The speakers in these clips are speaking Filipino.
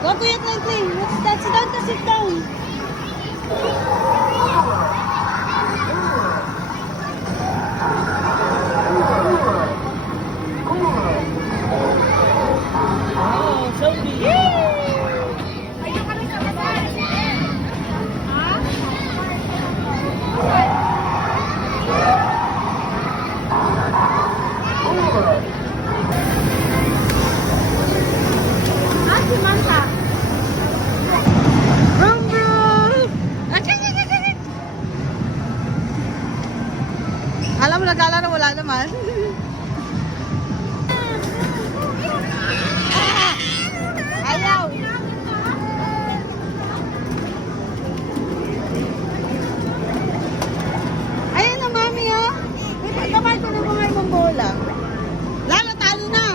Go, Kuya Franklin. What's that? Sit down ka, sit down. Oh, so big. Alam mo, naglalaro, wala naman. Ayaw. Ayan na, mami, oh. May pagkamay ko ng mga ibang bola. Lalo, talo na.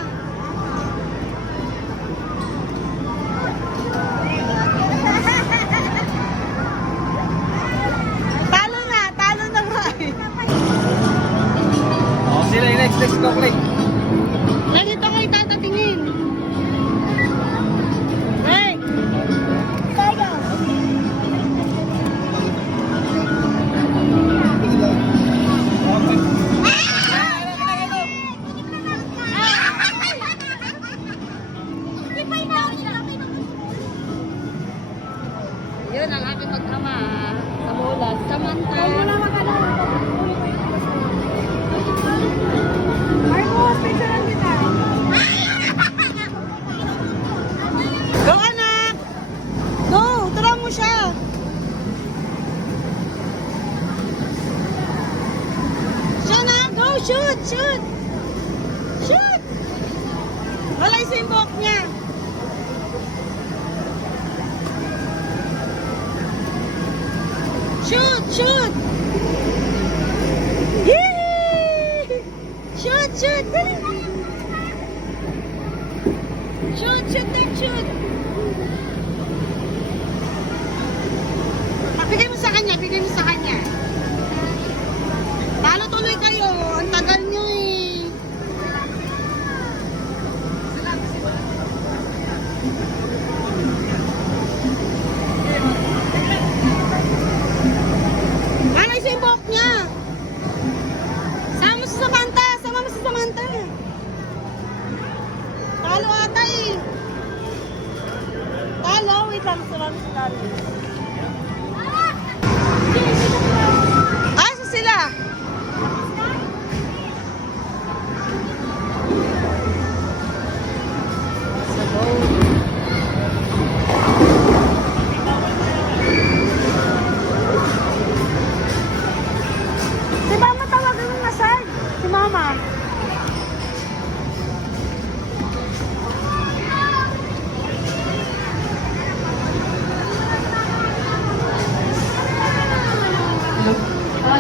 Talo na nga eh. Sila yung next go, Clay. Nandito kayo tatatingin. Hey! Tayo! Yun ang aking magkama sa bola. Samantha. Go, anak! Go! Tara mo siya! Siya na! Go! Shoot! Shoot! Shoot! Wala yung simbok niya! Shoot! Shoot! Yee! Shoot! Shoot! Dali! Shoot! Shoot! Shoot! Bigay mo sa kanya, bigay mo sa kanya. Talo tuloy kayo, ang tagal nyo eh. Ano yung simbok niya? Sama mo sa Samantha, sama mo sa Samantha. Talo ata eh. Talo, wait lang, sama mo sa talo. Asa sila? Si Mama tawagan mo masal. Si Mama.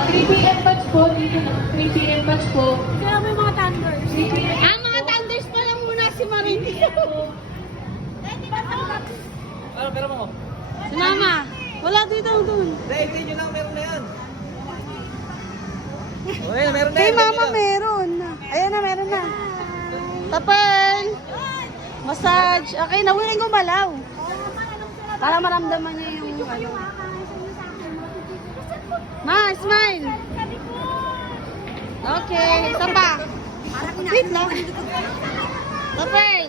Three p.m. batch po, dito na. 3 p.m. batch po. Kaya may mga thunders. 3 p.m. Ang mga thunders pa lang muna si Marini. Ano, pero mo? Si Mama. Wala dito dun. Hindi nyo lang, meron na yan. Okay, meron na Kay yan. Mama meron. Ayan na, meron na. Tapal. Massage. Okay, nawiling gumalaw. Para maramdaman niya yung ano. Ma, smile. Okay, isa pa. Wait lang. Tapal.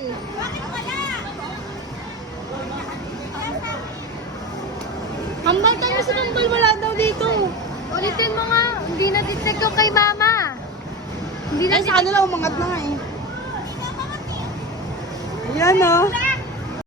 Hambal tayo sa hambal. Wala daw dito. Ulitin mo nga, hindi na-detect ko kay Mama. Hindi Ay, sa kanila umangat na nga eh. Ayan o.